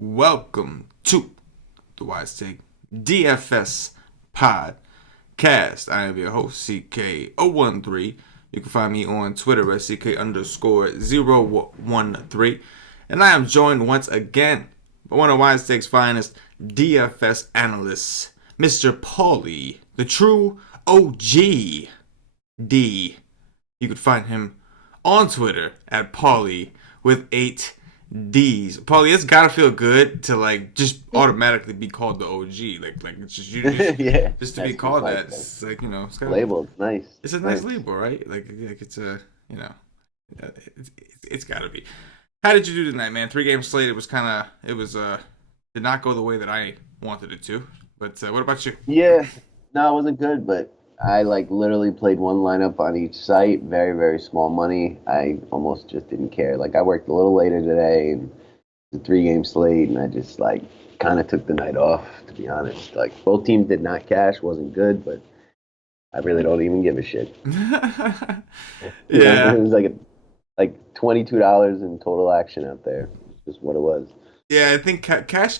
Welcome to the Wise Take DFS podcast. I am your host, CK013. You can find me on Twitter at CK_013. And I am joined once again by one of Wise Take's finest DFS analysts, Mr. Paulie, the true OG D. You can find him on Twitter at Paulie with 8 D's. Paulie, it's gotta feel good to just automatically be called the OG. Like it's just Yeah, just to be that's called like that. It's like it's gotta, label. It's nice. it's a nice label, right? Like it's a it's gotta be. How did you do tonight, man? 3 game slate. Did not go the way that I wanted it to. But what about you? Yeah, no, it wasn't good, but I literally played one lineup on each site, very, very small money. I almost just didn't care. I worked a little later today and the 3 game slate, and I just kind of took the night off, to be honest. Both teams did not cash, wasn't good, but I really don't even give a shit. Yeah. It was like $22 in total action out there. It's just what it was. Yeah, I think Cash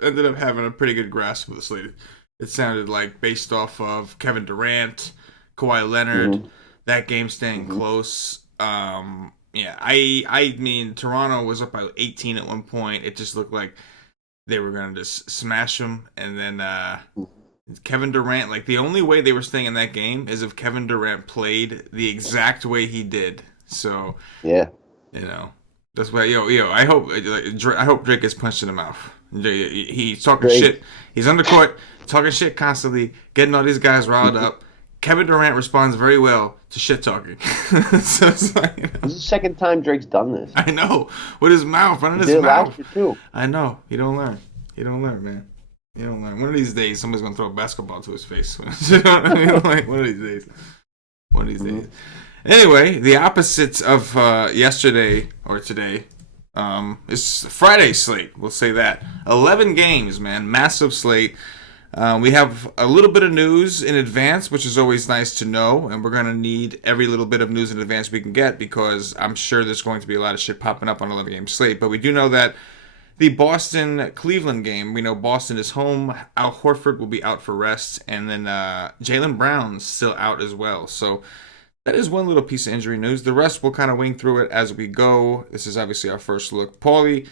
ended up having a pretty good grasp of the slate. It sounded like based off of Kevin Durant, Kawhi Leonard, Mm-hmm. that game staying Mm-hmm. close. Yeah, I mean Toronto was up by 18 at one point. It just looked like they were gonna just smash them, and then Kevin Durant. Like the only way they were staying in that game is if Kevin Durant played the exact way he did. So Yeah. you know. That's why, I hope Drake gets punched in the mouth. He's talking Drake. shit. He's on the court, talking shit constantly, getting all these guys riled up. Kevin Durant responds very well to shit talking. So it's like, This is the second time Drake's done this. I know, with his mouth, running He his did it mouth. last year too. I know. You don't learn. You don't learn, man. You don't learn. One of these days, somebody's gonna throw a basketball to his face. You know what I mean? Like, one of these days. One of these days. Anyway, the opposite of yesterday or today is Friday slate. We'll say that. 11 games, man. Massive slate. We have a little bit of news in advance, which is always nice to know. And we're going to need every little bit of news in advance we can get because I'm sure there's going to be a lot of shit popping up on 11 game slate. But we do know that the Boston-Cleveland game, we know Boston is home. Al Horford will be out for rest. And then Jaylen Brown's still out as well. So that is one little piece of injury news. The rest we'll kind of wing through it as we go. This is obviously our first look. Paulie,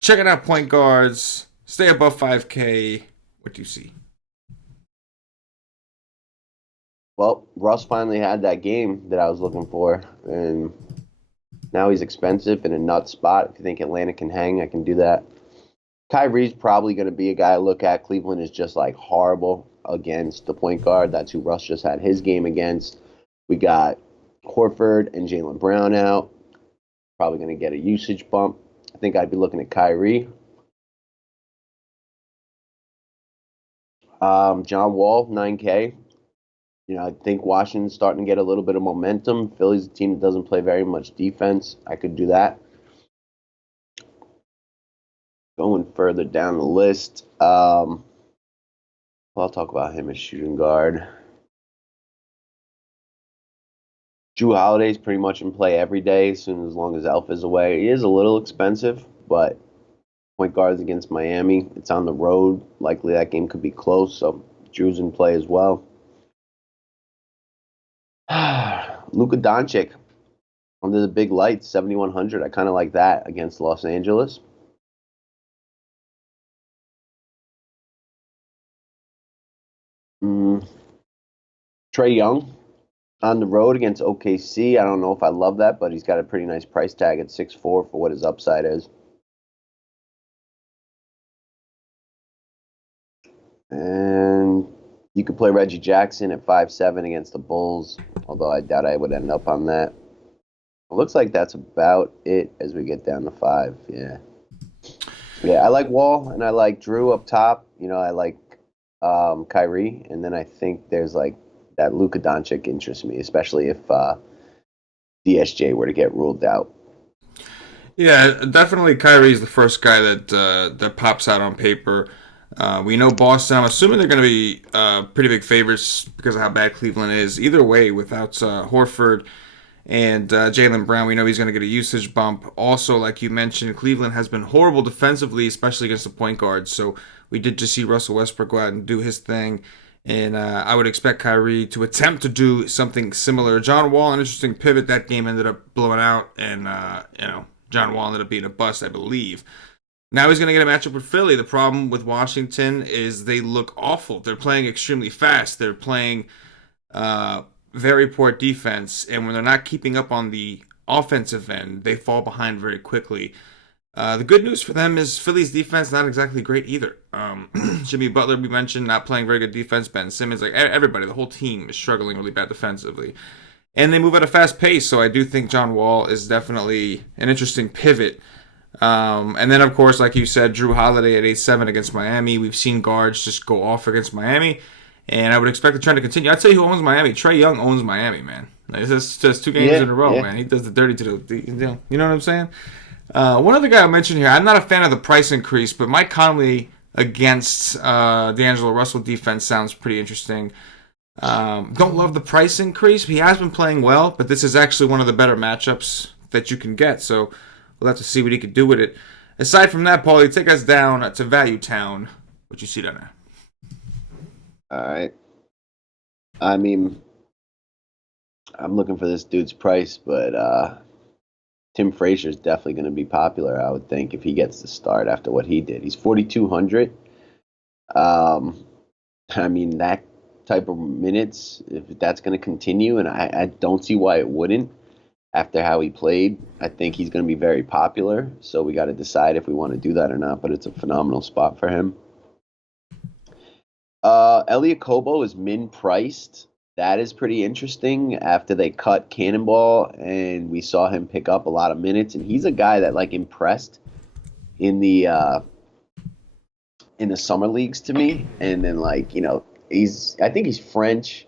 checking out point guards. Stay above 5K. What do you see? Well, Russ finally had that game that I was looking for, and now he's expensive in a nut spot. If you think Atlanta can hang, I can do that. Kyrie's probably going to be a guy I look at. Cleveland is just horrible against the point guard. That's who Russ just had his game against. We got Horford and Jaylen Brown out. Probably going to get a usage bump. I think I'd be looking at Kyrie. John Wall, 9K. I think Washington's starting to get a little bit of momentum. Philly's a team that doesn't play very much defense. I could do that. Going further down the list, I'll talk about him as shooting guard. Drew Holiday's pretty much in play every day as long as Elf is away. He is a little expensive, but point guards against Miami. It's on the road. Likely that game could be close, so Drew's in play as well. Luka Doncic under the big lights, 7,100. I kind of like that against Los Angeles. Trae Young on the road against OKC. I don't know if I love that, but he's got a pretty nice price tag at 6'4" for what his upside is. And you could play Reggie Jackson at 5'7" against the Bulls, although I doubt I would end up on that. It looks like that's about it as we get down to 5. Yeah. Yeah, I like Wall and I like Drew up top. I like Kyrie, and then I think there's that Luka Doncic interests me, especially if DSJ were to get ruled out. Yeah, definitely Kyrie's the first guy that pops out on paper. We know Boston. I'm assuming they're going to be pretty big favorites because of how bad Cleveland is. Either way, without Horford And Jaylen Brown, we know he's going to get a usage bump. Also, like you mentioned, Cleveland has been horrible defensively, especially against the point guards. So we did just see Russell Westbrook go out and do his thing. And I would expect Kyrie to attempt to do something similar. John Wall, an interesting pivot. That game ended up blowing out. And, John Wall ended up being a bust, I believe. Now he's going to get a matchup with Philly. The problem with Washington is they look awful. They're playing extremely fast. They're playing very poor defense, and when they're not keeping up on the offensive end, they fall behind very quickly. The good news for them is Philly's defense not exactly great either. Jimmy Butler, we mentioned, not playing very good defense. Ben Simmons, like everybody, the whole team is struggling really bad defensively. And they move at a fast pace, so I do think John Wall is definitely an interesting pivot. And then, of course, like you said, Drew Holiday at 8-7 against Miami. We've seen guards just go off against Miami. And I would expect the trend to continue. I'd say who owns Miami. Trae Young owns Miami, man. Like, it's just 2 games in a row, man. He does the dirty to the, you know what I'm saying? One other guy I mentioned here, I'm not a fan of the price increase, but Mike Conley against D'Angelo Russell defense sounds pretty interesting. Don't love the price increase. He has been playing well, but this is actually one of the better matchups that you can get. So we'll have to see what he can do with it. Aside from that, Paulie, take us down to Value Town. What you see down there? All right. I mean, I'm looking for this dude's price, but Tim Frazier's definitely going to be popular, I would think, if he gets to start after what he did. He's 4,200. I mean, that type of minutes, if that's going to continue, and I don't see why it wouldn't after how he played, I think he's going to be very popular. So we got to decide if we want to do that or not, but it's a phenomenal spot for him. Elliot Kobo is min-priced. That is pretty interesting after they cut Cannonball and we saw him pick up a lot of minutes. And he's a guy that like impressed in the summer leagues to me. And then like, I think he's French.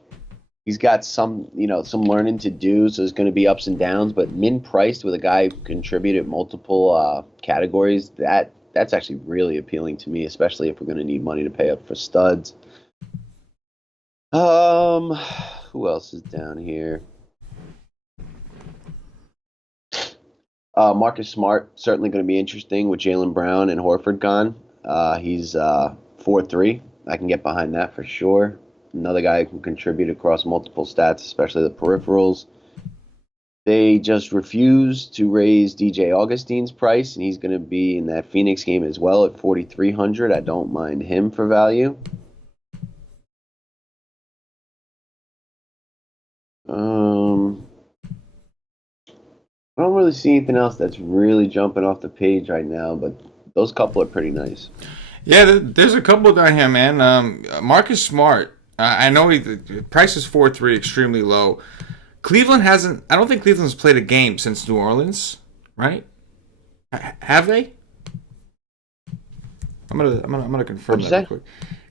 He's got some learning to do. So there's going to be ups and downs, but min-priced with a guy who contributed multiple categories, that's actually really appealing to me, especially if we're going to need money to pay up for studs. Who else is down here? Marcus Smart, certainly going to be interesting with Jaylen Brown and Horford gone. He's 4-3. I can get behind that for sure. Another guy who can contribute across multiple stats, especially the peripherals. They just refused to raise DJ Augustine's price, and he's going to be in that Phoenix game as well at 4,300. I don't mind him for value. I don't really see anything else that's really jumping off the page right now, but those couple are pretty nice. Yeah, there's a couple down here, man. Marcus Smart, I know the price is 4-3, extremely low. Cleveland hasn't. I don't think Cleveland's played a game since New Orleans, right? Have they? I'm gonna confirm that real quick.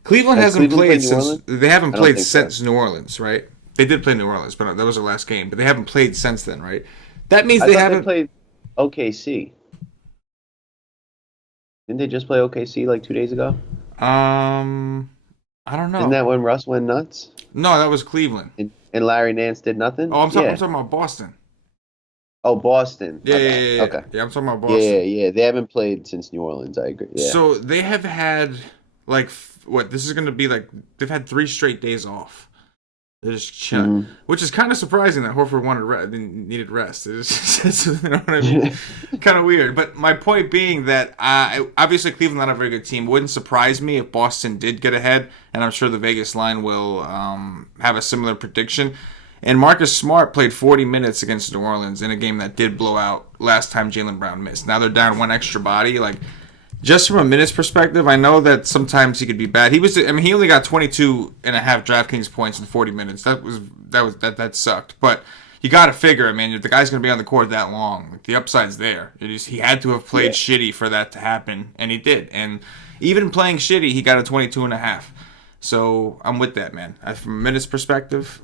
Cleveland hasn't played since. They haven't played since New Orleans, right? They did play New Orleans, but that was their last game. But they haven't played since then, right? That means they haven't played OKC. Didn't they just play OKC like 2 days ago? I don't know. Isn't that when Russ went nuts? No, that was Cleveland. And Larry Nance did nothing? Oh, I'm talking about Boston. Oh, Boston. Yeah. Okay. Yeah, I'm talking about Boston. Yeah. They haven't played since New Orleans. I agree. Yeah. So they have had, like, this is going to be like, they've had 3 straight days off. They're just chilling, which is kind of surprising that Horford needed rest. It's you know what I mean? Kind of weird. But my point being that obviously Cleveland not a very good team. Wouldn't surprise me if Boston did get ahead, and I'm sure the Vegas line will have a similar prediction. And Marcus Smart played 40 minutes against New Orleans in a game that did blow out last time Jaylen Brown missed. Now they're down 1 extra body. Like, just from a minutes perspective, I know that sometimes he could be bad. He only got 22 and a half DraftKings points in 40 minutes. That sucked. But you got to figure, if the guy's going to be on the court that long, the upside's there. He had to have played shitty for that to happen, and he did. And even playing shitty, he got a 22 and a half. So I'm with that, man. From a minutes perspective,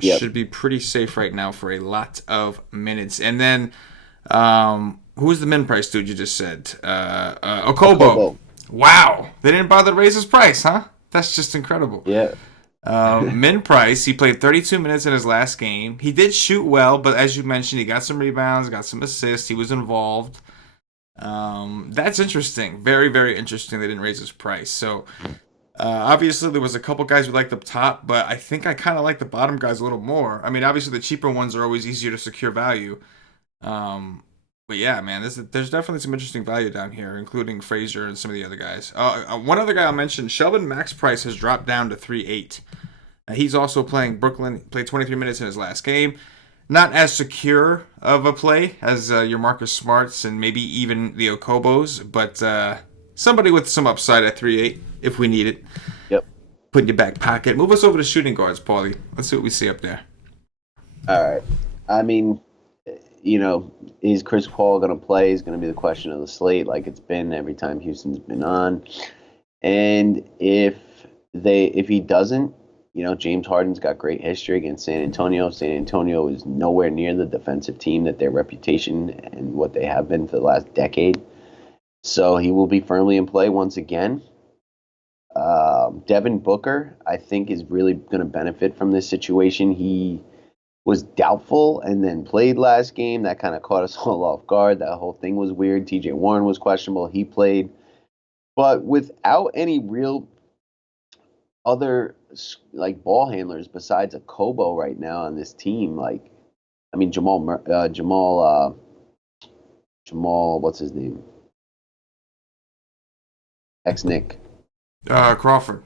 should be pretty safe right now for a lot of minutes. And then, who's the min price dude you just said? Okobo. Wow. They didn't bother to raise his price, huh? That's just incredible. Yeah. Min Price, he played 32 minutes in his last game. He did shoot well, but as you mentioned, he got some rebounds, got some assists. He was involved. That's interesting. Very, very interesting. They didn't raise his price. So obviously, there was a couple guys we liked up top, but I think I kind of like the bottom guys a little more. I mean, obviously, the cheaper ones are always easier to secure value. But yeah, man, there's definitely some interesting value down here, including Frazier and some of the other guys. One other guy I'll mention, Sheldon Max price has dropped down to 3.8. He's also playing Brooklyn. Played 23 minutes in his last game. Not as secure of a play as your Marcus Smarts and maybe even the Okobos, but somebody with some upside at 3.8 if we need it. Yep. Put in your back pocket. Move us over to shooting guards, Paulie. Let's see what we see up there. All right. I mean, is Chris Paul going to play is going to be the question of the slate, like it's been every time Houston's been on. And if he doesn't, James Harden's got great history against San Antonio. San Antonio is nowhere near the defensive team that their reputation and what they have been for the last decade. So he will be firmly in play once again. Devin Booker, I think, is really going to benefit from this situation. He was doubtful and then played last game. That kind of caught us all off guard. That whole thing was weird. TJ Warren was questionable. He played. But without any real other ball handlers besides a Kobo right now on this team, Jamal, what's his name? Ex-Nick. Crawford.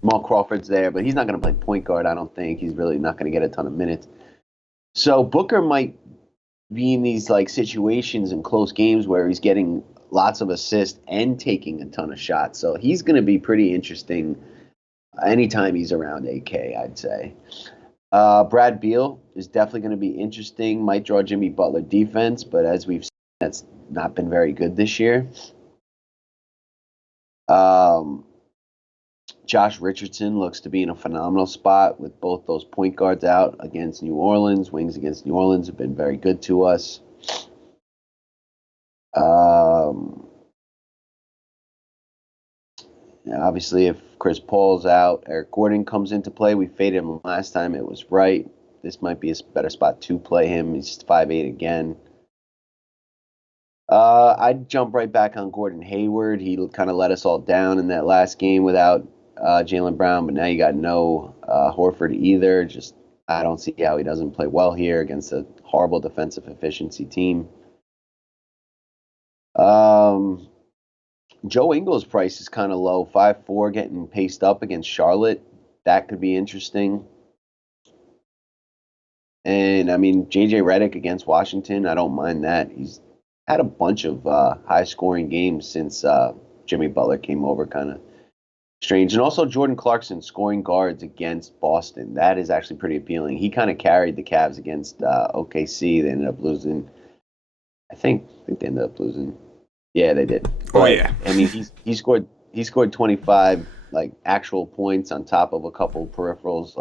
Jamal Crawford's there, but he's not going to play point guard, I don't think. He's really not going to get a ton of minutes. So Booker might be in these situations in close games where he's getting lots of assists and taking a ton of shots. So he's going to be pretty interesting anytime he's around AK, I'd say. Brad Beal is definitely going to be interesting. Might draw Jimmy Butler defense, but as we've seen, that's not been very good this year. Josh Richardson looks to be in a phenomenal spot with both those point guards out against New Orleans. Wings against New Orleans have been very good to us. Obviously, if Chris Paul's out, Eric Gordon comes into play. We faded him last time. It was right. This might be a better spot to play him. He's 5'8" again. I'd jump right back on Gordon Hayward. He kind of let us all down in that last game without Jaylen Brown, but now you got no Horford either. I don't see how he doesn't play well here against a horrible defensive efficiency team. Joe Ingles' price is kind of low, 5'4", getting paced up against Charlotte. That could be interesting. And, J.J. Redick against Washington, I don't mind that. He's had a bunch of high-scoring games since Jimmy Butler came over, kind of strange. And also Jordan Clarkson scoring guards against Boston. That is actually pretty appealing. He kind of carried the Cavs against OKC. They ended up losing. I think they ended up losing. Yeah, they did. But, yeah. He scored 25 actual points on top of a couple peripherals.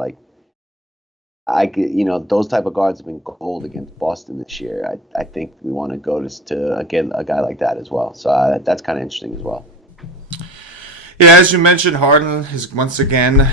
Those type of guards have been gold against Boston this year. I think we want to go to again a guy like that as well. So that's kind of interesting as well. Yeah, as you mentioned, Harden is once again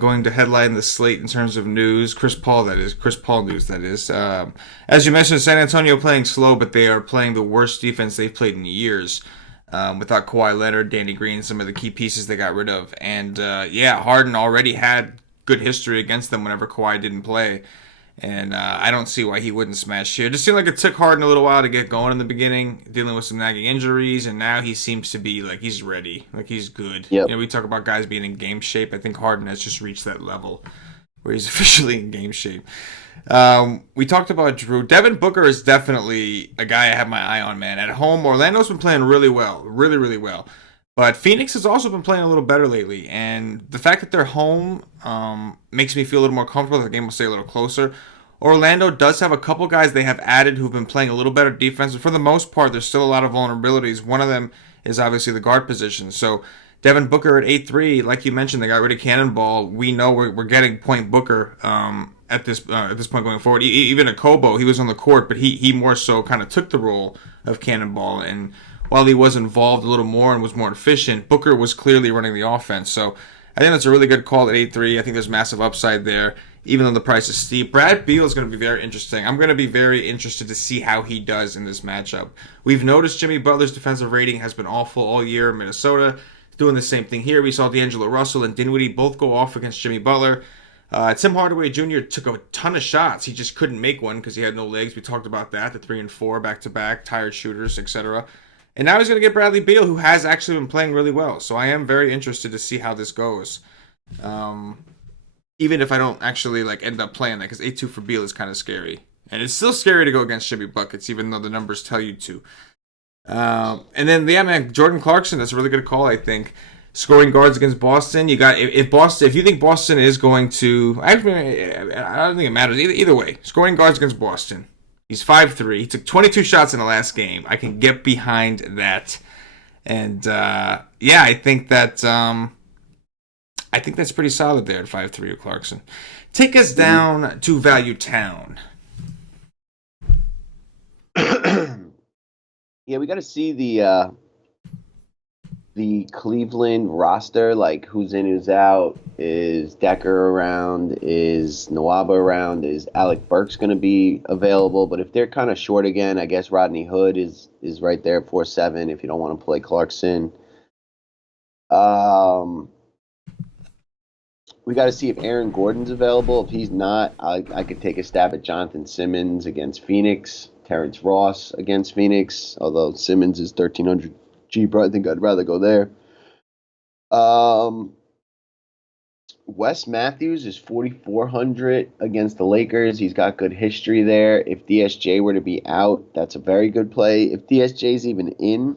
going to headline the slate in terms of news. Chris Paul news, that is. As you mentioned, San Antonio playing slow, but they are playing the worst defense they've played in years. Without Kawhi Leonard, Danny Green, some of the key pieces they got rid of. And Harden already had good history against them whenever Kawhi didn't play. And I don't see why he wouldn't smash here. It just seemed like it took Harden a little while to get going in the beginning, dealing with some nagging injuries, and now he seems to be he's ready, he's good. Yep. We talk about guys being in game shape. I think Harden has just reached that level where he's officially in game shape. We talked about Drew. Devin Booker is definitely a guy I have my eye on, man. At home, Orlando's been playing really well, really, really well. But Phoenix has also been playing a little better lately, and the fact that they're home makes me feel a little more comfortable. The game will stay a little closer. Orlando does have a couple guys they have added who've been playing a little better defense, but for the most part, there's still a lot of vulnerabilities. One of them is obviously the guard position. So Devin Booker at 8'3", like you mentioned, they got rid of Cannonball. We know we're getting point Booker at this point going forward. Even a Kobo, he was on the court, but he more so kind of took the role of Cannonball, and while he was involved a little more and was more efficient, Booker was clearly running the offense. So I think that's a really good call at 8-3. I think there's massive upside there, even though the price is steep. Brad Beal is going to be very interesting. I'm going to be very interested to see how he does in this matchup. We've noticed Jimmy Butler's defensive rating has been awful all year in Minnesota. Doing the same thing here. We saw D'Angelo Russell and Dinwiddie both go off against Jimmy Butler. Tim Hardaway Jr. took a ton of shots. He just couldn't make one because he had no legs. We talked about that, the 3 and 4 back to back, tired shooters, etc. And now he's going to get Bradley Beal, who has actually been playing really well. So I am very interested to see how this goes. Even if I don't actually end up playing that, because 8-2 for Beal is kind of scary. And it's still scary to go against Jimmy Buckets, even though the numbers tell you to. And then, man, Jordan Clarkson, that's a really good call, I think. Scoring guards against Boston. You got if you think Boston is going to, actually, I don't think it matters either way. Scoring guards against Boston. He's 5'3". He took 22 shots in the last game. I can get behind that, and I think that that's pretty solid there at 5'3" of Clarkson. Take us down to Value Town. Yeah, we got to see the Cleveland roster, like who's in, who's out. Is Decker around? Is Nwaba around? Is Alec Burks going to be available? But if they're kind of short again, I guess Rodney Hood is right there at 4-7 if you don't want to play Clarkson. We got to see if Aaron Gordon's available. If he's not, I could take a stab at Jonathan Simmons against Phoenix, Terrence Ross against Phoenix, although Simmons is 1,300 cheaper. I think I'd rather go there. Wes Matthews is 4,400 against the Lakers. He's got good history there. If DSJ were to be out, that's a very good play. If DSJ's even in,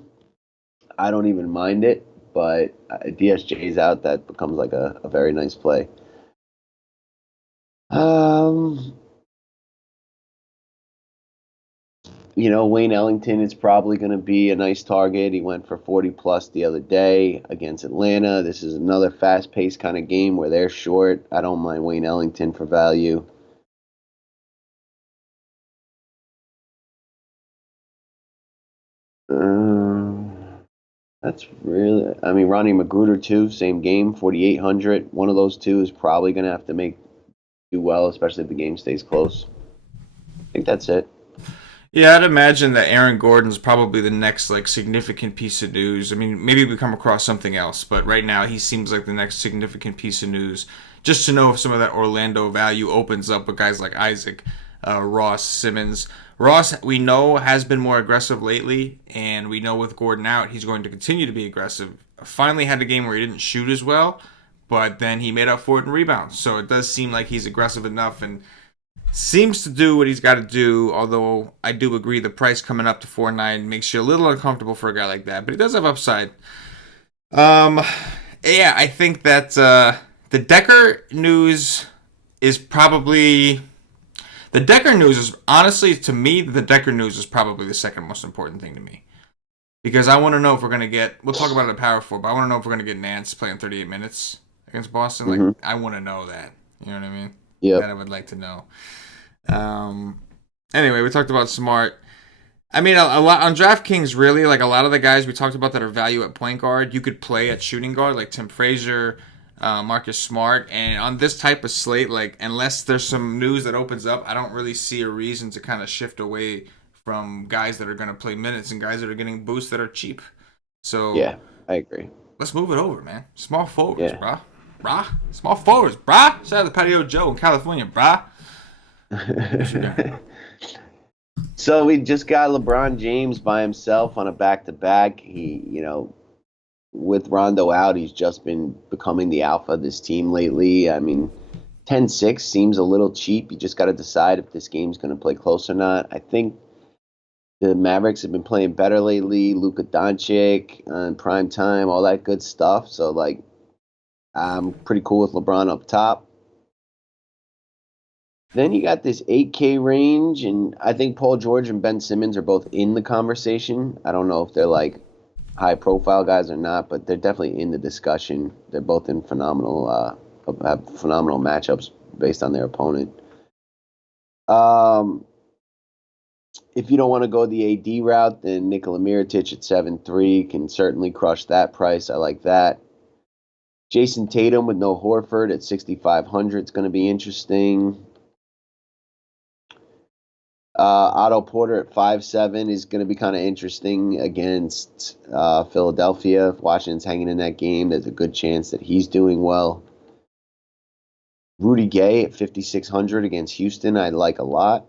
I don't even mind it. But if DSJ's out, that becomes like a very nice play. Wayne Ellington is probably going to be a nice target. He went for 40+ the other day against Atlanta. This is another fast-paced kind of game where they're short. I don't mind Wayne Ellington for value. That's really, Ronnie Magruder too, same game, 4,800. One of those two is probably going to have to do well, especially if the game stays close. I think that's it. Yeah, I'd imagine that Aaron Gordon's probably the next significant piece of news. Maybe we come across something else, but right now he seems like the next significant piece of news. Just to know if some of that Orlando value opens up with guys like Isaac, Ross, Simmons. Ross, we know, has been more aggressive lately, and we know with Gordon out, he's going to continue to be aggressive. Finally had a game where he didn't shoot as well, but then he made up for it in rebounds. So it does seem like he's aggressive enough and seems to do what he's got to do, although I do agree the price coming up to 4.9 makes you a little uncomfortable for a guy like that, but he does have upside. I think that the Decker news is probably... The Decker news is, honestly, to me, the Decker news is probably the second most important thing to me. Because I want to know if we're going to get... We'll talk about it at Power 4, but I want to know if we're going to get Nance playing 38 minutes against Boston. Mm-hmm. I want to know that. You know what I mean? Yeah. That I would like to know. Anyway, we talked about Smart. A lot on DraftKings, really, a lot of the guys we talked about that are value at point guard, you could play at shooting guard, like Tim Frazier, Marcus Smart. And on this type of slate, unless there's some news that opens up, I don't really see a reason to kind of shift away from guys that are going to play minutes and guys that are getting boosts that are cheap. So yeah, I agree. Let's move it over, man. Small forwards, brah. Small forwards, brah. Shout out to Patio Joe in California, brah. So we just got LeBron James by himself on a back-to-back. He, with Rondo out, he's just been becoming the alpha of this team lately. 10-6 seems a little cheap. You just got to decide if this game's going to play close or not. I think the Mavericks have been playing better lately. Luka Doncic, prime time, all that good stuff. So, I'm pretty cool with LeBron up top. Then you got this 8K range, and I think Paul George and Ben Simmons are both in the conversation. I don't know if they're high-profile guys or not, but they're definitely in the discussion. They're both in phenomenal matchups based on their opponent. If you don't want to go the AD route, then Nikola Mirotic at 7.3 can certainly crush that price. I like that. Jason Tatum with no Horford at 6,500 is going to be interesting. Otto Porter at 5.7 is going to be kind of interesting against Philadelphia. If Washington's hanging in that game, there's a good chance that he's doing well. Rudy Gay at 5,600 against Houston, I like a lot.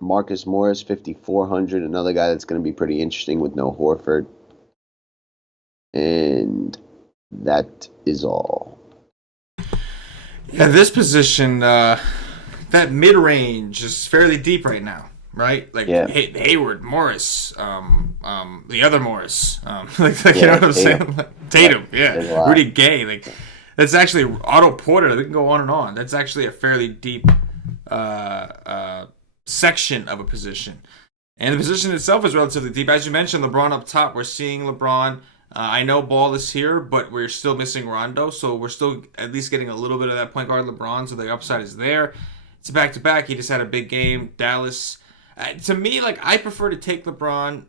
Marcus Morris, 5,400, another guy that's going to be pretty interesting with no Horford. And that is all. Yeah, this position, that mid-range is fairly deep right now, right? Like Hayward, Morris, the other Morris, you know what I'm saying? Like, Tatum, Rudy Gay, like that's actually Otto Porter. They can go on and on. That's actually a fairly deep section of a position, and the position itself is relatively deep. As you mentioned, LeBron up top. We're seeing LeBron. I know Ball is here, but we're still missing Rondo, so we're still at least getting a little bit of that point guard LeBron, so the upside is there. It's a back-to-back. He just had a big game. Dallas. To me, like, I prefer to take LeBron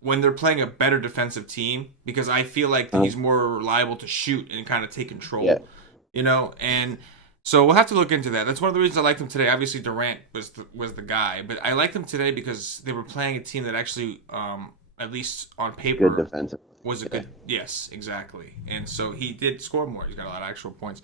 when they're playing a better defensive team because I feel like he's more reliable to shoot and kind of take control, you know? And so we'll have to look into that. That's one of the reasons I liked him today. Obviously, Durant was the guy, but I liked him today because they were playing a team that actually, at least on paper, good defensive. Was a good, yes, exactly. And so he did score more. He's got a lot of actual points.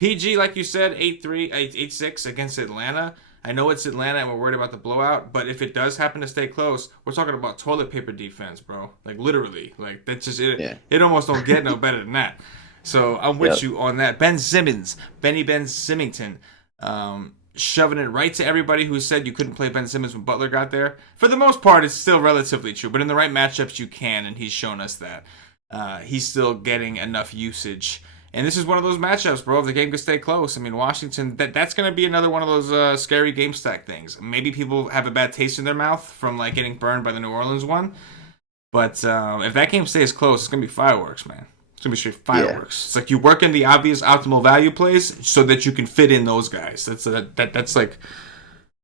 PG, like you said, 8-3, 8-6 against Atlanta. I know it's Atlanta and we're worried about the blowout, but if it does happen to stay close, we're talking about toilet paper defense, bro. Like, literally. Like, that's just it. Yeah. It almost don't get no better than that. So I'm with you on that. Ben Simmons, Ben Simmington, shoving it right to everybody who said you couldn't play Ben Simmons when Butler got there. For the most part, it's still relatively true, but in the right matchups, you can, and he's shown us that. He's still getting enough usage. And this is one of those matchups, bro. If the game could stay close, I mean, Washington, that's going to be another one of those scary game stack things. Maybe people have a bad taste in their mouth from like getting burned by the New Orleans one. But if that game stays close, it's going to be fireworks, man. It's going to be straight fireworks. Yeah. It's like you work in the obvious optimal value plays so that you can fit in those guys. That's like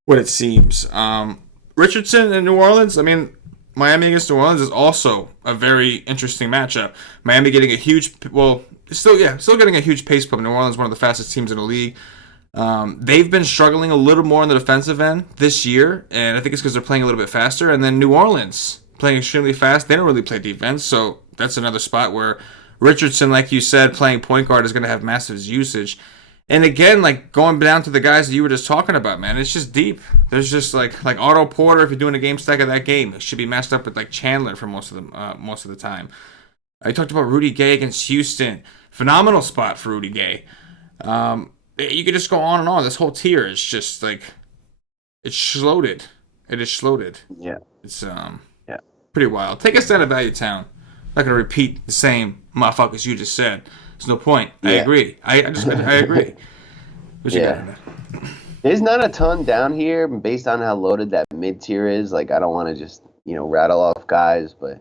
what it seems. Richardson in New Orleans, I mean, Miami against New Orleans is also a very interesting matchup. Miami getting a huge, still getting a huge pace bump. New Orleans, one of the fastest teams in the league. They've been struggling a little more on the defensive end this year, and I think it's because they're playing a little bit faster. And then New Orleans playing extremely fast. They don't really play defense, so that's another spot where Richardson, like you said, playing point guard is going to have massive usage. And again, like going down to the guys that you were just talking about, man, it's just deep. There's just like Otto Porter. If you're doing a game stack of that game, it should be matched up with like Chandler for most of the time. I talked about Rudy Gay against Houston. Phenomenal spot for Rudy Gay. You could just go on and on. This whole tier is just like it's sloated. It is sloated. Yeah. It's pretty wild. Take us down to Value Town. I'm not gonna repeat the same motherfuckers you just said. There's no point. Yeah. I agree. I agree. What you got in there? There's not a ton down here based on how loaded that mid tier is. Like I don't want to just rattle off guys, but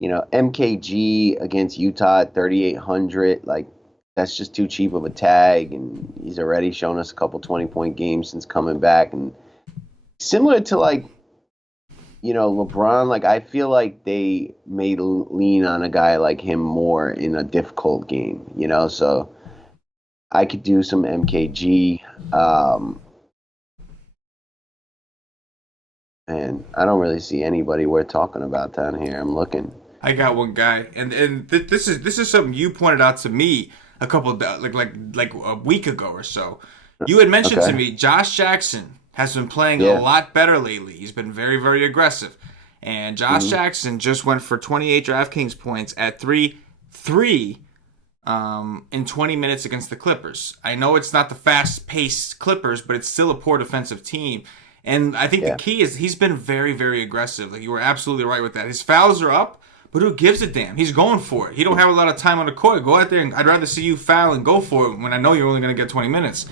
MKG against Utah at 3,800. Like that's just too cheap of a tag, and he's already shown us a couple 20-point games since coming back, and similar to like. LeBron, like I feel like they may lean on a guy like him more in a difficult game, so I could do some MKG. And I don't really see anybody worth talking about down here. I'm looking. I got one guy, and this is something you pointed out to me a couple of like a week ago or so. You had mentioned to me Josh Jackson has been playing a lot better lately. He's been very, very aggressive. And Josh Jackson just went for 28 DraftKings points at 3-3 in 20 minutes against the Clippers. I know it's not the fast-paced Clippers, but it's still a poor defensive team. And I think the key is he's been very, very aggressive. Like you were absolutely right with that. His fouls are up, but who gives a damn? He's going for it. He don't have a lot of time on the court. Go out there, and I'd rather see you foul and go for it when I know you're only going to get 20 minutes.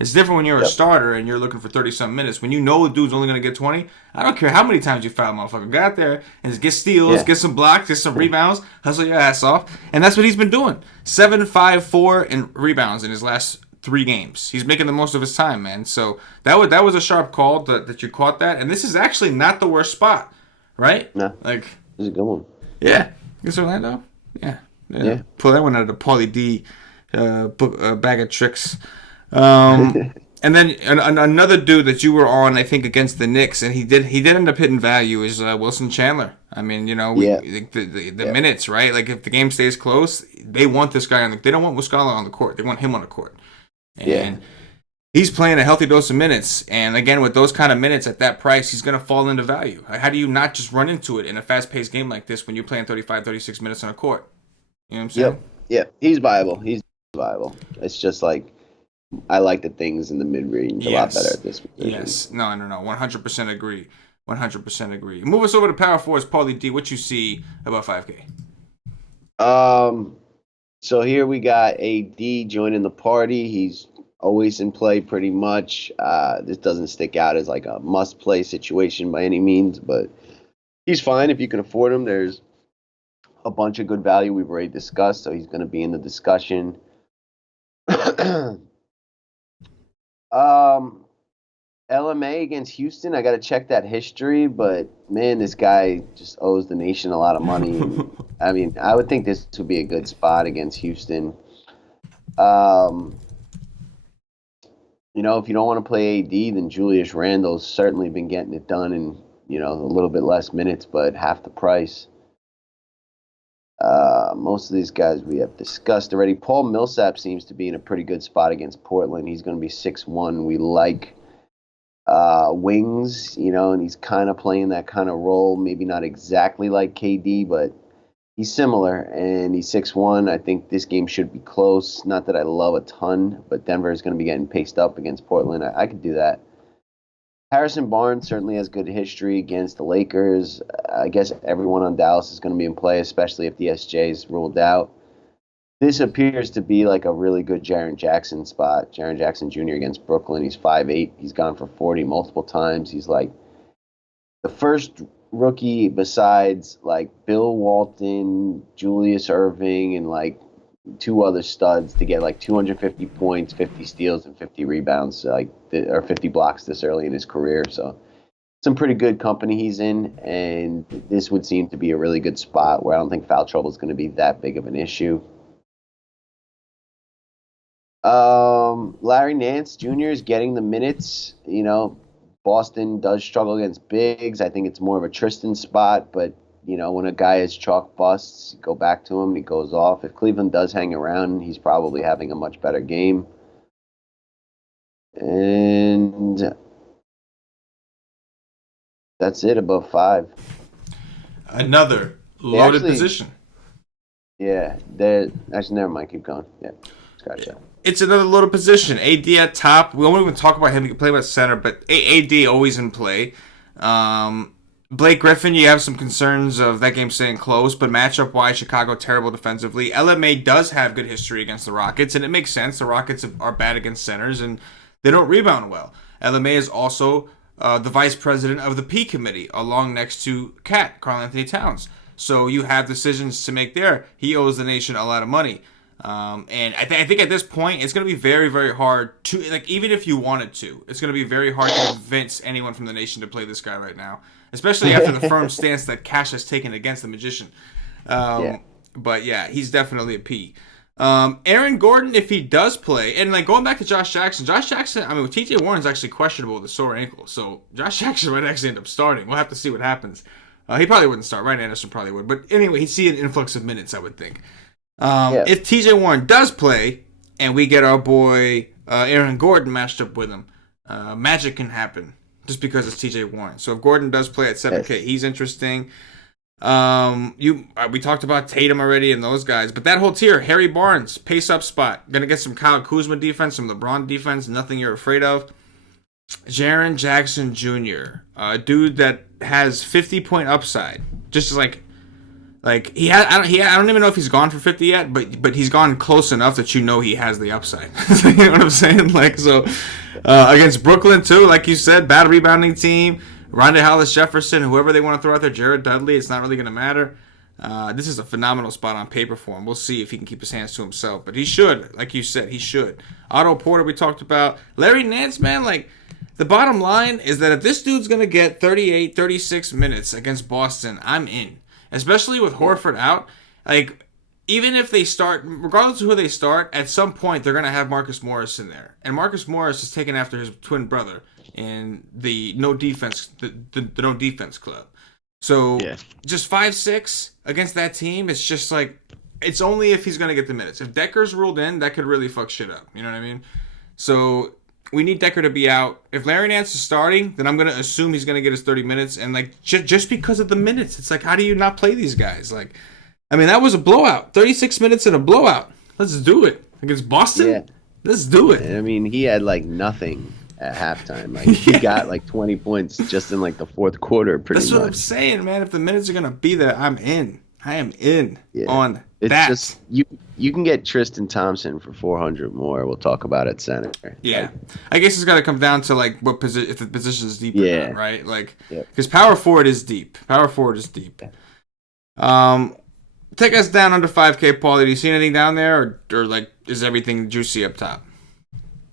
It's different when you're a starter and you're looking for 30-something minutes. When you know the dude's only going to get 20, I don't care how many times you foul, motherfucker. Go out there and get steals, get some blocks, get some rebounds, hustle your ass off. And that's what he's been doing. 7, 5, 4 in rebounds in his last 3 games. He's making the most of his time, man. So that was a sharp call that you caught that. And this is actually not the worst spot, right? No. Like, this is a good one. Yeah. Against Orlando? Yeah. Yeah. Pull that one out of the Paulie D bag of tricks. And then another dude that you were on, I think, against the Knicks, and he did end up hitting value is Wilson Chandler. I mean, Yeah. the Yeah. minutes, right? Like if the game stays close, they want this guy they don't want Muscala on the court. They want him on the court. And Yeah. he's playing a healthy dose of minutes, and again, with those kind of minutes at that price, he's going to fall into value. How do you not just run into it in a fast-paced game like this when you're playing 35, 36 minutes on a court? You know what I'm saying? Yep. Yeah. He's viable. He's viable. It's just like I like the things in the mid range a lot better at this position. Yes. No. 100% agree. 100% agree. Move us over to power forwards, Paulie D. What you see about 5K? So here we got AD joining the party. He's always in play pretty much. This doesn't stick out as like a must-play situation by any means, but he's fine if you can afford him. There's a bunch of good value we've already discussed, so he's going to be in the discussion. LMA against Houston, I got to check that history, but man, this guy just owes the nation a lot of money. I mean, I would think this would be a good spot against Houston. If you don't want to play AD, then Julius Randle's certainly been getting it done in, a little bit less minutes, but half the price. Most of these guys we have discussed already. Paul Millsap seems to be in a pretty good spot against Portland. He's going to be 6'1". We like wings, and he's kind of playing that kind of role. Maybe not exactly like KD, but he's similar, and he's 6'1". I think this game should be close. Not that I love a ton, but Denver is going to be getting paced up against Portland. I could do that. Harrison Barnes certainly has good history against the Lakers. I guess everyone on Dallas is going to be in play, especially if the SJ is ruled out. This appears to be like a really good Jaren Jackson spot. Jaren Jackson Jr. against Brooklyn. He's 5'8". He's gone for 40 multiple times. He's like the first rookie besides like Bill Walton, Julius Irving, and like two other studs to get like 250 points, 50 steals, and 50 rebounds, or 50 blocks this early in his career. So some pretty good company he's in, and this would seem to be a really good spot where I don't think foul trouble is going to be that big of an issue. Larry Nance Jr. is getting the minutes. Boston does struggle against bigs. I think it's more of a Tristan spot, but when a guy is chalk busts, go back to him and he goes off. If Cleveland does hang around, he's probably having a much better game. And that's it, above 5. Another loaded position. Yeah, actually, never mind. Keep going. Yeah, scratch that. It's another loaded position. AD at top. We won't even talk about him. He can play about center, but AD always in play. Blake Griffin, you have some concerns of that game staying close, but matchup-wise, Chicago terrible defensively. LMA does have good history against the Rockets, and it makes sense. The Rockets are bad against centers, and they don't rebound well. LMA is also the vice president of the P committee, along next to Karl Anthony Towns. So you have decisions to make there. He owes the nation a lot of money. And I think at this point, it's going to be very, very hard to, even if you wanted to, it's going to be very hard to convince anyone from the nation to play this guy right now, especially after the firm stance that Cash has taken against the Magician. But yeah, he's definitely a P. Aaron Gordon, if he does play, and going back to Josh Jackson, TJ Warren's actually questionable with a sore ankle, so Josh Jackson might actually end up starting. We'll have to see what happens. He probably wouldn't start. Ryan Anderson probably would. But anyway, he'd see an influx of minutes, I would think. If TJ Warren does play, and we get our boy Aaron Gordon matched up with him, magic can happen just because it's TJ Warren. So if Gordon does play at 7K, he's interesting. We talked about Tatum already and those guys, but that whole tier, Harry Barnes, pace up spot, gonna get some Kyle Kuzma defense, some LeBron defense, nothing you're afraid of. Jaren Jackson Jr., a dude that has 50-point upside, just like he had. I don't even know if he's gone for 50 yet, but he's gone close enough that he has the upside. You know what I'm saying? Against Brooklyn too, like you said, bad rebounding team. Rondé Hollis Jefferson, whoever they want to throw out there, Jared Dudley, it's not really going to matter. This is a phenomenal spot on paper for him. We'll see if he can keep his hands to himself. But he should, like you said, he should. Otto Porter, we talked about. Larry Nance, man, the bottom line is that if this dude's going to get 38, 36 minutes against Boston, I'm in. especially with Horford out. Like, even if they start, regardless of who they start, at some point they're gonna have Marcus Morris in there, and Marcus Morris is taken after his twin brother in the no defense, the no defense club. So Yeah. just 5'6" against that team, it's just like it's only if he's gonna get the minutes. If Decker's ruled in, that could really fuck shit up. You know what I mean? So we need Decker to be out. If Larry Nance is starting, then I'm gonna assume he's gonna get his 30 minutes. And like just because of the minutes, it's like how do you not play these guys? Like, I mean that was a blowout, 36 minutes in a blowout. Let's do it against Boston. Yeah. Let's do it. I mean, he had like nothing at halftime. Like he got like 20 points just in like the fourth quarter. That's what I'm saying, man. If the minutes are gonna be there, I'm in. I am in on it's that. Just you can get Tristan Thompson for 400 more. We'll talk about at center. Yeah, like, I guess it's got to come down to like what position, if the position is deep or not, right? Like, yeah. Because power forward is deep. Take us down under 5K, Paulie. Do you see anything down there, or like is everything juicy up top?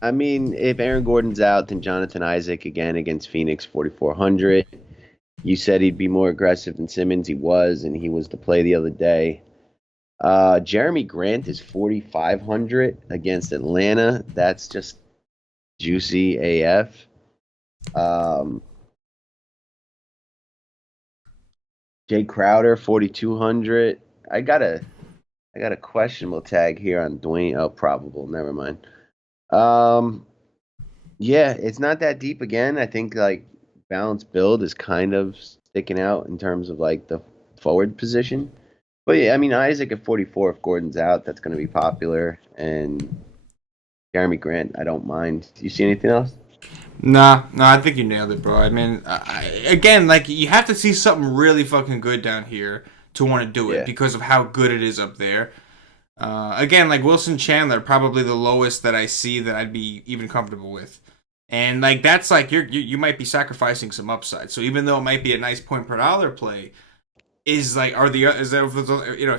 I mean, if Aaron Gordon's out, then Jonathan Isaac again against Phoenix, 4,400. You said he'd be more aggressive than Simmons. He was, and he was the play the other day. Jeremy Grant is 4,500 against Atlanta. That's just juicy AF. Jay Crowder, 4,200. I got a questionable tag here on Dwayne. Oh, probable. Never mind. Yeah, it's not that deep again. I think like balanced build is kind of sticking out in terms of like the forward position. But yeah, I mean Isaac at 44, if Gordon's out, that's going to be popular. And Jeremy Grant, I don't mind. Do you see anything else? Nah, I think you nailed it, bro. I mean, again, like you have to see something really fucking good down here to want to do it because of how good it is up there. Again, like Wilson Chandler, probably the lowest that I see that I'd be even comfortable with. And like that's like you might be sacrificing some upside. So even though it might be a nice point per dollar play, is like if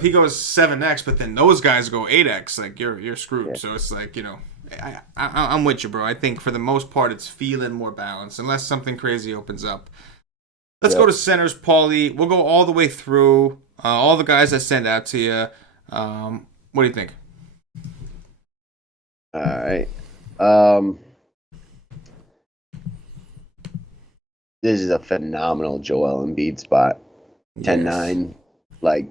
he goes 7x, but then those guys go 8x, like you're screwed. Yeah. So it's like I'm with you, bro. I think for the most part it's feeling more balanced unless something crazy opens up. Let's go to centers, Paulie. We'll go all the way through all the guys I send out to you. What do you think? All right. This is a phenomenal Joel Embiid spot. 10-9. Like,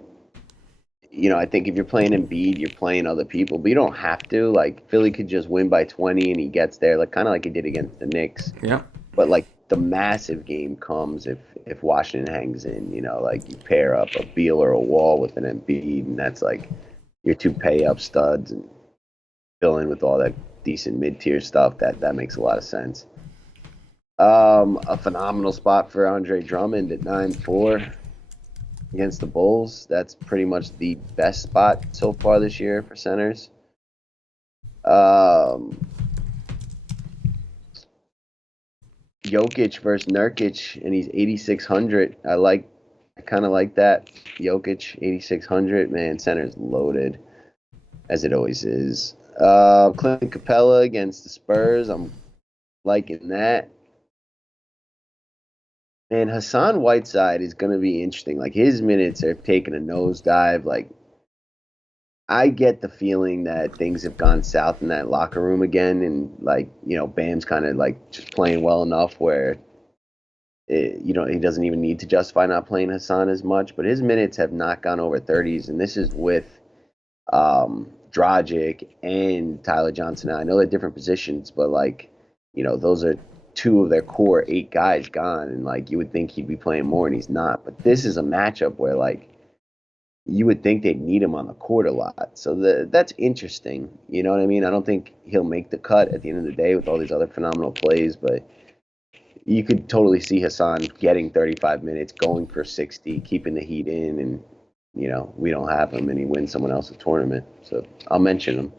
I think if you're playing Embiid, you're playing other people, but you don't have to. Like, Philly could just win by 20 and he gets there, like kind of like he did against the Knicks. Yeah. But, like, the massive game comes if Washington hangs in, like you pair up a Beal or a Wall with an Embiid, and that's like your two pay-up studs and fill in with all that decent mid-tier stuff. That makes a lot of sense. A phenomenal spot for Andre Drummond at 9-4 against the Bulls. That's pretty much the best spot so far this year for centers. Jokic versus Nurkic, and he's 8,600. I kind of like that. Jokic, 8,600. Man, center's loaded, as it always is. Clint Capella against the Spurs. I'm liking that. And Hassan Whiteside is going to be interesting. Like, his minutes are taking a nosedive. Like, I get the feeling that things have gone south in that locker room again. And, like, Bam's kind of, like, just playing well enough where, he doesn't even need to justify not playing Hassan as much. But his minutes have not gone over 30s. And this is with Dragic and Tyler Johnson. Now, I know they're different positions, but, like, those are two of their core 8 guys gone, and like you would think he'd be playing more, and he's not. But this is a matchup where like you would think they'd need him on the court a lot. So that's interesting. You know what I mean? I don't think he'll make the cut at the end of the day with all these other phenomenal plays, but you could totally see Hassan getting 35 minutes, going for 60, keeping the heat in, and we don't have him, and he wins someone else's tournament. So I'll mention him.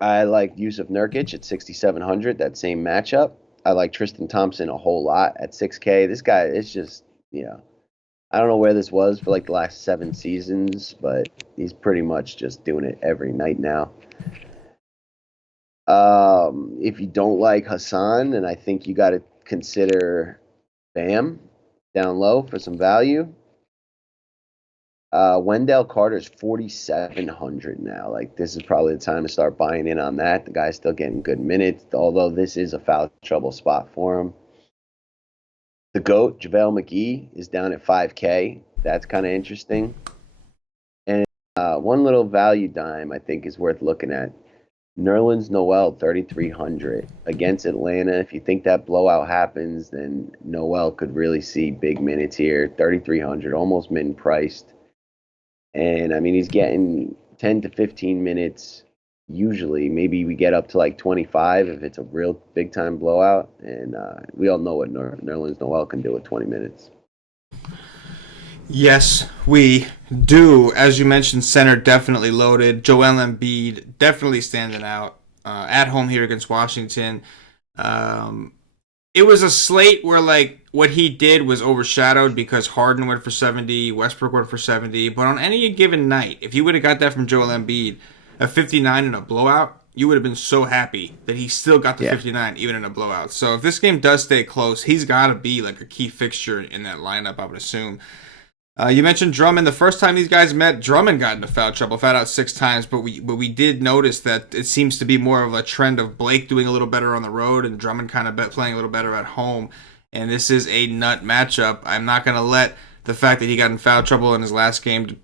I like Yusuf Nurkic at 6,700, that same matchup. I like Tristan Thompson a whole lot at 6K. This guy is just, I don't know where this was for like the last 7 seasons, but he's pretty much just doing it every night now. If you don't like Hassan, then I think you got to consider Bam Down low for some value. Wendell Carter's 4,700 now. Like, this is probably the time to start buying in on that. The guy's still getting good minutes, although this is a foul trouble spot for him. The GOAT, JaVale McGee, is down at 5K. That's kind of interesting. And one little value dime I think is worth looking at. Nerlens Noel, 3,300 against Atlanta. If you think that blowout happens, then Noel could really see big minutes here. 3,300, almost min priced. And I mean, he's getting 10 to 15 minutes usually. Maybe we get up to like 25 if it's a real big time blowout. And we all know what Nerlens Noel can do with 20 minutes. Yes, we do. As you mentioned, center definitely loaded. Joel Embiid definitely standing out at home here against Washington. It was a slate where like what he did was overshadowed because Harden went for 70, Westbrook went for 70. But on any given night, if you would have got that from Joel Embiid, a 59 in a blowout, you would have been so happy that he still got the 59 even in a blowout. So if this game does stay close, he's got to be like a key fixture in that lineup, I would assume. You mentioned Drummond. The first time these guys met, Drummond got into foul trouble, fouled out 6 times. But we did notice that it seems to be more of a trend of Blake doing a little better on the road and Drummond kind of playing a little better at home. And this is a nut matchup. I'm not going to let the fact that he got in foul trouble in his last game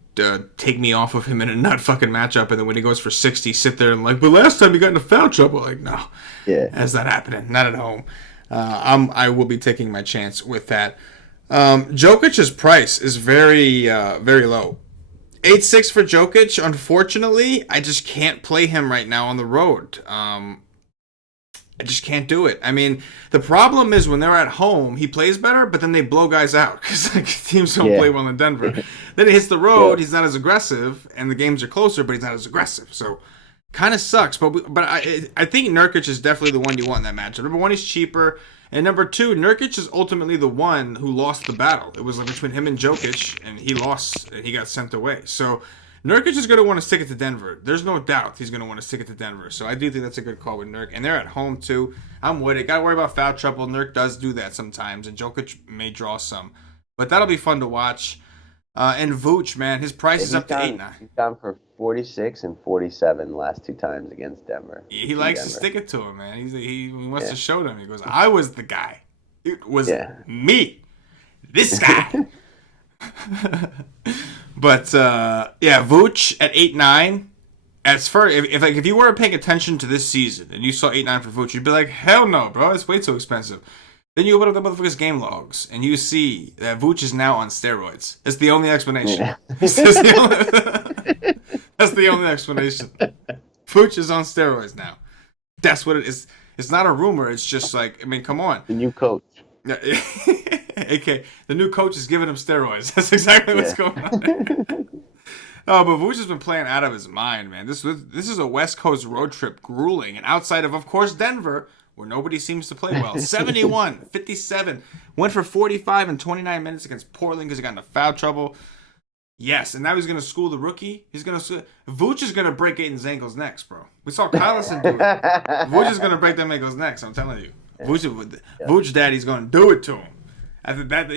take me off of him in a nut fucking matchup. And then when he goes for 60, sit there and like, but last time he got into foul trouble. Like, no, that's not happening. Not at home. I will be taking my chance with that. Jokic's price is very low. 8-6 for Jokic. Unfortunately, I just can't play him right now on the road. I just can't do it. I mean, the problem is when they're at home, he plays better, but then they blow guys out because like, teams don't play well in Denver. Then he hits the road, he's not as aggressive, and the games are closer, but he's not as aggressive. So, kind of sucks. But I think Nurkic is definitely the one you want in that matchup. Number one, he's cheaper. And number two, Nurkic is ultimately the one who lost the battle. It was like between him and Jokic, and he lost, and he got sent away. So Nurkic is going to want to stick it to Denver. There's no doubt he's going to want to stick it to Denver. So I do think that's a good call with Nurk. And they're at home, too. I'm with it. Got to worry about foul trouble. Nurk does do that sometimes, and Jokic may draw some. But that'll be fun to watch. And Vooch, man, his price is up to 8-9. He's gone for 46 and 47 last 2 times against Denver. He likes to stick it to him, man. He wants to show them. He goes, I was the guy. It was me. This guy. But, Vooch at 8-9. As far if you weren't paying attention to this season and you saw 8-9 for Vooch, you'd be like, hell no, bro. It's way too expensive. Then you open up the motherfucker's game logs, and you see that Vooch is now on steroids. That's the only explanation. Yeah. That's the only explanation. Vooch is on steroids now. That's what it is. It's not a rumor. It's just like, I mean, come on. The new coach. AK, the new coach is giving him steroids. That's exactly what's going on. Oh, but Vooch has been playing out of his mind, man. This is a West Coast road trip, grueling. And outside of course, Denver, where nobody seems to play well. 71, 57. Went for 45 and 29 minutes against Portland because he got into foul trouble. Yes, and now he's going to school the rookie. Vooch is going to break Aiden's ankles next, bro. We saw Collison do it. Vooch is going to break them ankles next, I'm telling you. Vooch daddy's going to do it to him. I think that,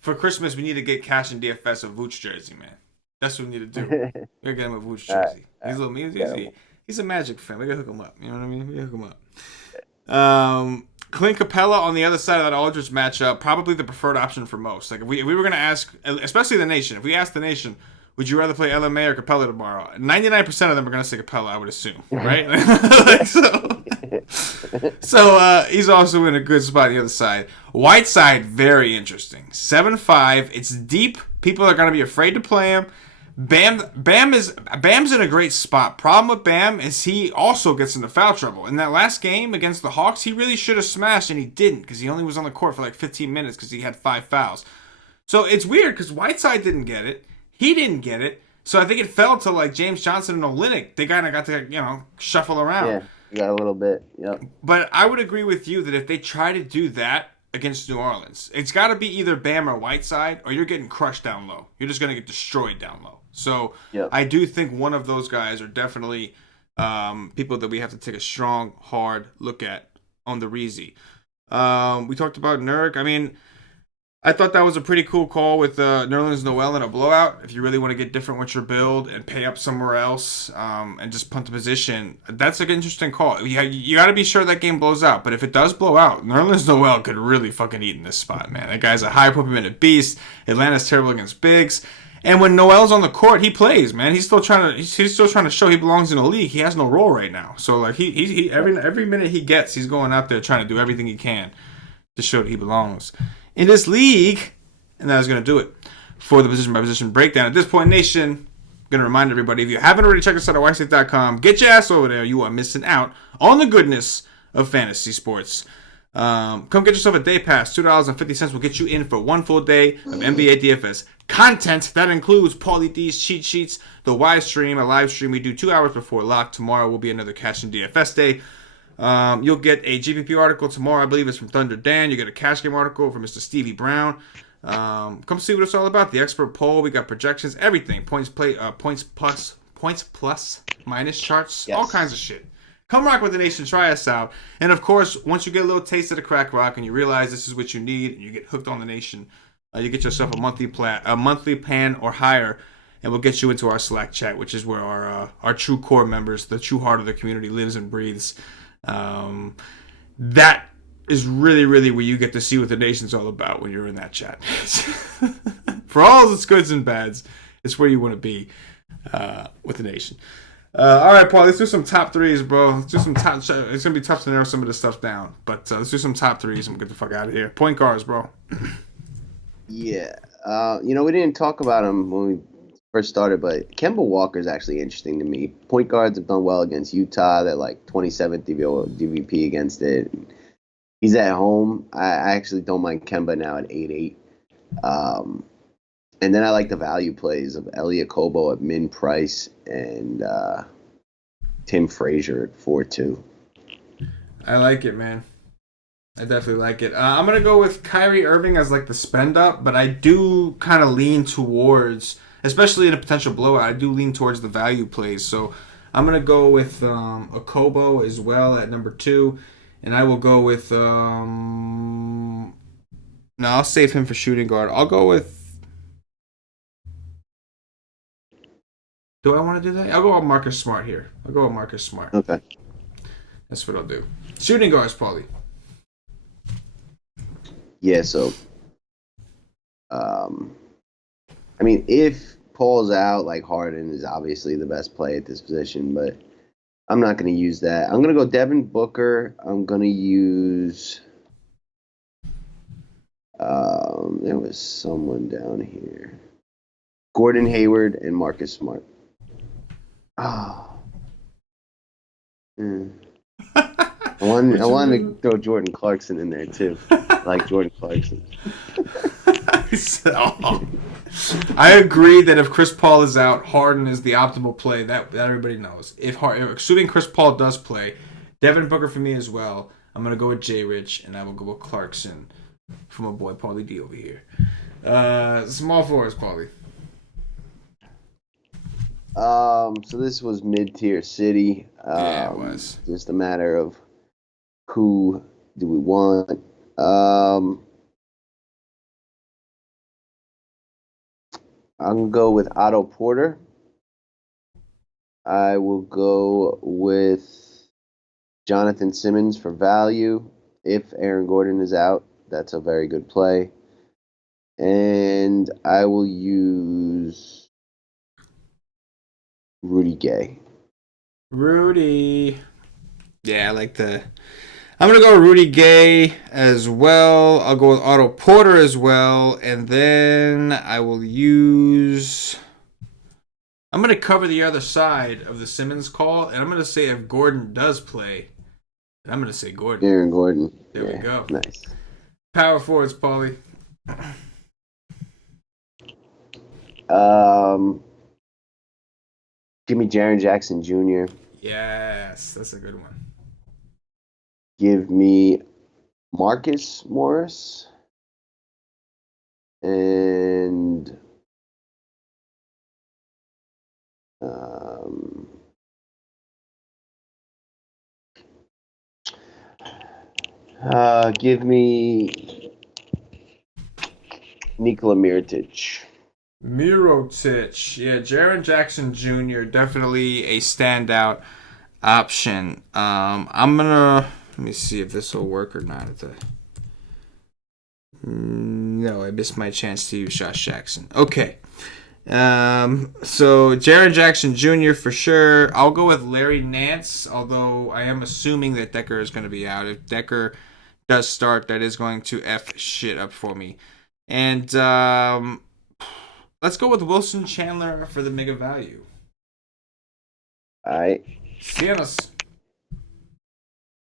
for Christmas, we need to get Cash and DFS a Vooch jersey, man. That's what we need to do. We're going to get him a Vooch jersey. He's a Magic fan. We got to hook him up. You know what I mean? We got to hook him up. Clint Capella on the other side of that Aldridge matchup, probably the preferred option for most. Like if we were going to ask, especially the Nation, if we asked the Nation, would you rather play LMA or Capella tomorrow? 99% of them are going to say Capella, I would assume, right? So he's also in a good spot on the other side. Whiteside, very interesting. 7-5. It's deep. People are going to be afraid to play him. Bam's in a great spot. Problem with Bam is he also gets into foul trouble. In that last game against the Hawks, he really should have smashed, and he didn't because he only was on the court for like 15 minutes because he had 5 fouls. So it's weird because Whiteside didn't get it. He didn't get it. So I think it fell to like James Johnson and Olynyk. They kind of got to, shuffle around. Yeah, you got a little bit. Yep. But I would agree with you that if they try to do that against New Orleans, it's got to be either Bam or Whiteside, or you're getting crushed down low. You're just going to get destroyed down low. So I do think one of those guys are definitely people that we have to take a strong, hard look at on the Reezy. We talked about Nurk. I mean, I thought that was a pretty cool call with Nerlens Noel in a blowout. If you really want to get different with your build and pay up somewhere else and just punt the position, that's an interesting call. You got to be sure that game blows out. But if it does blow out, Nerlens Noel could really fucking eat in this spot, man. That guy's a high per minute beast. Atlanta's terrible against bigs. And when Noel's on the court, he plays, man. He's still trying to show he belongs in the league. He has no role right now. So like he every minute he gets, he's going out there trying to do everything he can to show that he belongs in this league, and that is going to do it for the position by position breakdown. At this point, Nation, I'm going to remind everybody, if you haven't already checked us out at whiteslate.com, get your ass over there. You are missing out on the goodness of fantasy sports. Come get yourself a day pass. $2.50 will get you in for one full day of NBA DFS content. That includes Paulie D's cheat sheets, the Y stream, a live stream we do 2 hours before lock. Tomorrow will be another Cash and DFS day. You'll get a GPP article tomorrow. I believe it's from Thunder Dan. You get a cash game article from Mr. Stevie Brown. Come see what it's all about. The expert poll. We got projections, everything. Points plus, minus charts, all kinds of shit. Come rock with the Nation. Try us out. And of course, once you get a little taste of the crack rock and you realize this is what you need, and you get hooked on the Nation, you get yourself a monthly plan or higher, and we'll get you into our Slack chat, which is where our true core members, the true heart of the community, lives and breathes. That is really, really where you get to see what the Nation's all about when you're in that chat. For all its goods and bads, it's where you want to be with the Nation. All right, Paul, let's do some top threes, bro. Let's do some top. It's going to be tough to narrow some of this stuff down, but let's do some top threes and we'll get the fuck out of here. Point guards, bro. Yeah. We didn't talk about him when we first started, but Kemba Walker is actually interesting to me. Point guards have done well against Utah. They're like 27th DVP against it. He's at home. I actually don't mind Kemba now at 8-8. And then I like the value plays of Elliot Kobo at min price and Tim Frazier at 4-2. I like it, man. I definitely like it. I'm going to go with Kyrie Irving as like the spend up, but I do kind of lean towards, especially in a potential blowout, I do lean towards the value plays. So I'm going to go with a Kobo as well at number 2. And I will go with, no, I'll save him for shooting guard. I'll go with, do I want to do that? I'll go with Marcus Smart here. Okay. That's what I'll do. Shooting guards, Paulie. Yeah, so, if Paul's out, like Harden is obviously the best play at this position, but I'm not going to use that. I'm going to go Devin Booker. I'm going to use, there was someone down here. Gordon Hayward and Marcus Smart. I wanted to throw Jordan Clarkson in there too. I like Jordan Clarkson. I agree that if Chris Paul is out, Harden is the optimal play. That everybody knows. Assuming Chris Paul does play, Devin Booker for me as well. I'm gonna go with J. Rich, and I will go with Clarkson for my boy Paulie D over here. Small floors, Paulie. So this was mid-tier city. Yeah, it was. Just a matter of who do we want. I'm going to go with Otto Porter. I will go with Jonathan Simmons for value. If Aaron Gordon is out, that's a very good play. And I will use Rudy Gay. Rudy. Yeah, I like the... I'm going to go Rudy Gay as well. I'll go with Otto Porter as well. And then I will use... I'm going to cover the other side of the Simmons call. And I'm going to say if Gordon does play, I'm going to say Gordon. Aaron Gordon. There we go. Nice. Power forwards, Paulie. Give me Jaren Jackson Jr. Yes, that's a good one. Give me Marcus Morris and give me Nikola Mirotic. Mirotic. Yeah, Jaren Jackson Jr. definitely a standout option. Let me see if this will work or not. No, I missed my chance to use Josh Jackson. Okay. So Jaren Jackson Jr. for sure. I'll go with Larry Nance, although I am assuming that Decker is going to be out. If Decker does start, that is going to F shit up for me. And let's go with Wilson Chandler for the mega value. All right. Cienos.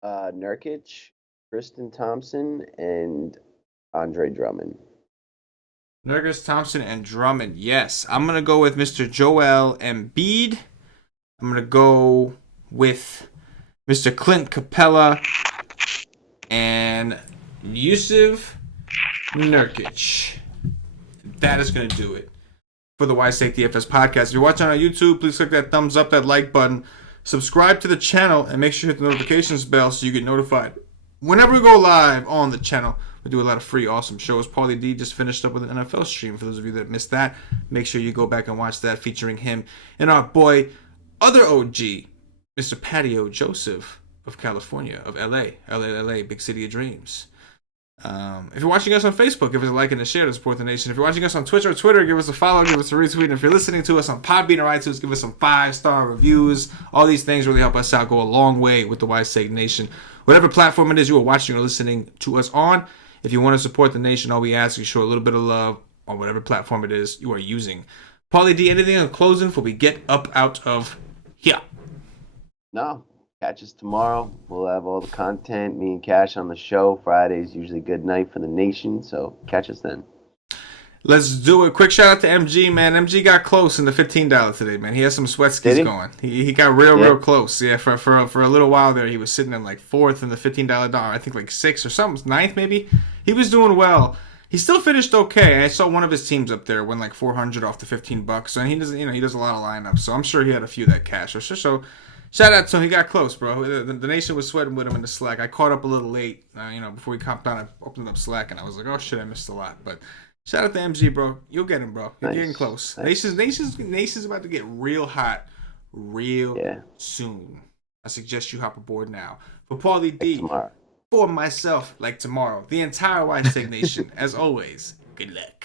Nurkic, Tristan Thompson, and Andre Drummond. Nurkic, Thompson, and Drummond. Yes. I'm going to go with Mr. Joel Embiid. I'm going to go with Mr. Clint Capella and Yusuf Nurkic. That is going to do it for the Slate DFS podcast. If you're watching on YouTube, please click that thumbs up, that like button. Subscribe to the channel and make sure you hit the notifications bell so you get notified whenever we go live on the channel. We do a lot of free, awesome shows. Paulie D just finished up with an NFL stream. For those of you that missed that, make sure you go back and watch that featuring him and our boy, other OG, Mr. Patio Joseph of California, of LA, big city of dreams. If you're watching us on Facebook, give us a like and a share to support the nation. If you're watching us on Twitch or Twitter, give us a follow, give us a retweet. And if you're listening to us on Podbean or iTunes, give us some 5-star reviews. All these things really help us out, go a long way with the Slate Nation. Whatever platform it is you are watching or listening to us on, if you want to support the nation, all we ask is you show a little bit of love on whatever platform it is you are using. Paulie D, anything on closing before we get up out of here? No. Catch us tomorrow. We'll have all the content. Me and Cash on the show. Friday's usually a good night for the nation, so catch us then. Let's do it. Quick shout out to MG, man. MG got close in the $15 today, man. He has some sweat skis going. He got real close. Yeah, for a little while there, he was sitting in like 4th in the $15 dollar. I think like 6th or something, 9th maybe. He was doing well. He still finished okay. I saw one of his teams up there win like $400 off the $15, and he doesn't, he does a lot of lineups. So I'm sure he had a few that cash. So shout out to him. He got close, bro. The nation was sweating with him in the Slack. I caught up a little late, before we copped on. I opened up Slack, and I was like, oh shit, I missed a lot, but. Shout out to MG, bro. You'll get him, bro. You're getting close. Nice. Nation's about to get real hot soon. I suggest you hop aboard now. For Paulie D, for myself, like tomorrow, the entire Slate Nation, as always, good luck.